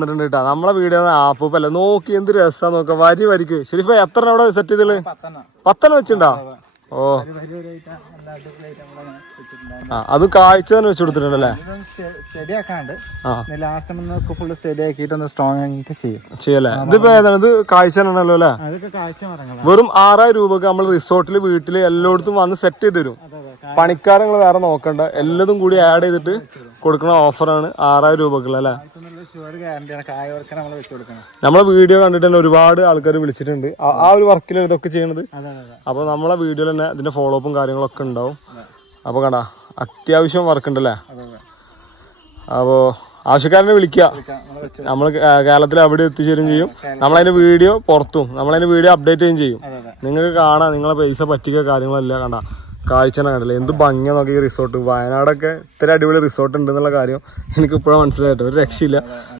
കേട്ടോ നമ്മളെ വീഡിയോ ആപ്പല്ല നോക്കി എന്ത് രസാ നോക്കാം വരിക്ക് ശരിക്കും എത്ര അവിടെ സെറ്റ് ചെയ്തത് 10 വെച്ചിട്ടുണ്ടോ ഓ അത് കാഴ്ച തന്നെ വെച്ച് കൊടുത്തിട്ടുണ്ടല്ലേ ചെയ്യല്ലേ ഇതിപ്പോ ഏതാണ് ഇത് കാഴ്ച തന്നെയാണല്ലോ അല്ലേ വെറും 6000 രൂപക്ക് നമ്മൾ റിസോർട്ടില് വീട്ടില് എല്ലായിടത്തും വന്ന് സെറ്റ് ചെയ്ത് തരും പണിക്കാരങ്ങൾ വേറെ നോക്കണ്ട എല്ലാതും കൂടി ആഡ് ചെയ്തിട്ട് കൊടുക്കുന്ന ഓഫറാണ് 6000 രൂപക്കുള്ള അല്ലേ നമ്മളെ വീഡിയോ കണ്ടിട്ട് തന്നെ ഒരുപാട് ആൾക്കാർ വിളിച്ചിട്ടുണ്ട് ആ ഒരു വർക്കിൽ ഇതൊക്കെ ചെയ്യണത് അപ്പൊ നമ്മളെ വീഡിയോയിൽ തന്നെ ഇതിന്റെ ഫോളോ അപ്പും കാര്യങ്ങളൊക്കെ ഉണ്ടാവും അപ്പൊ കണ്ടാ അത്യാവശ്യം വർക്ക് ഉണ്ടല്ലേ അപ്പോ ആവശ്യക്കാരനെ വിളിക്കുക നമ്മൾ കേരളത്തിൽ എവിടെ എത്തിച്ചേരും ചെയ്യും നമ്മളതിന്റെ വീഡിയോ പുറത്തും നമ്മളതിന്റെ വീഡിയോ അപ്ഡേറ്റ് ചെയ്യുകയും ചെയ്യും നിങ്ങൾക്ക് കാണാം നിങ്ങളെ പൈസ പറ്റിയ കാര്യങ്ങളല്ല കണ്ട കാഴ്ച കണ്ടില്ല എന്ത് ഭംഗിയാ നോക്കി ഈ റിസോർട്ട് വയനാടൊക്കെ ഇത്ര അടിപൊളി റിസോർട്ട് ഉണ്ടെന്നുള്ള കാര്യം എനിക്ക് ഇപ്പോഴാണ് മനസ്സിലായിട്ട് ഒരു രക്ഷയില്ല